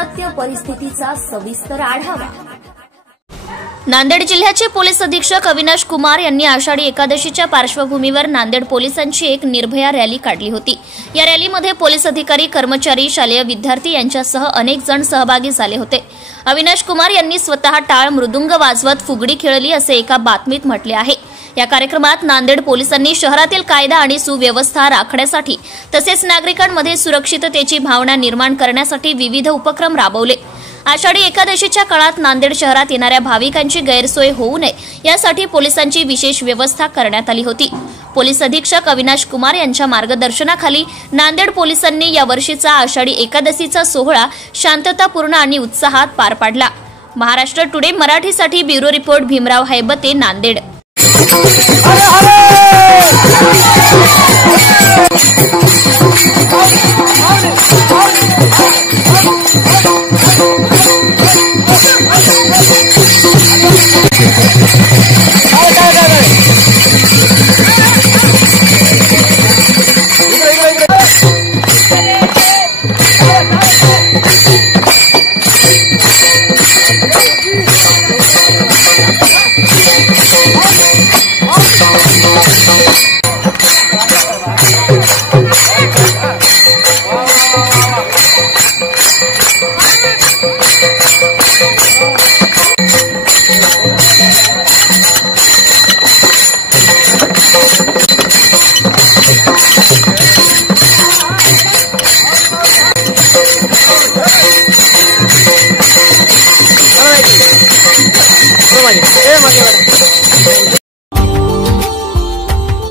सत्य परिस्थितीचा सविस्तर आढावा। नांदेड जिल्ह्याचे पोलीस अधीक्षक अविनाश कुमार यांनी आषाढी एकादशीच्या पार्श्वभूमीवर नांदेड पोलिसांची एक निर्भया रॅली काढली होती। या रॅलीमध्ये पोलीस अधिकारी, कर्मचारी, शालेय विद्यार्थी यांच्यासह अनेक जण सहभागी झाले होते। अविनाश कुमार यांनी स्वतः टाळ मृदुंग वाजवत फुगडी खेळली असे एका बातमीत म्हटले आहे। या कार्यक्रमात नांदेड पोलिसांनी शहरातील कायदा आणि सुव्यवस्था राखण्यासाठी तसेच नागरिकांमध्ये सुरक्षिततेची भावना निर्माण करण्यासाठी विविध उपक्रम राबवले। आषाढी एकादशीच्या काळात नांदेड शहरात येणाऱ्या भाविकांची गैरसोय होऊ नये यासाठी पोलिसांची विशेष व्यवस्था करण्यात आली होती। पोलीस अधीक्षक अविनाश कुमार यांच्या मार्गदर्शनाखाली नांदेड पोलिसांनी यावर्षीचा आषाढी एकादशीचा सोहळा शांततापूर्ण आणि उत्साहात पार पाडला। महाराष्ट्र टुडे मराठीसाठी bureau report Bhimrao Haibate, Nanded.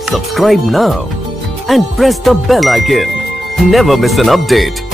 Subscribe now and press the bell icon. Never miss an update.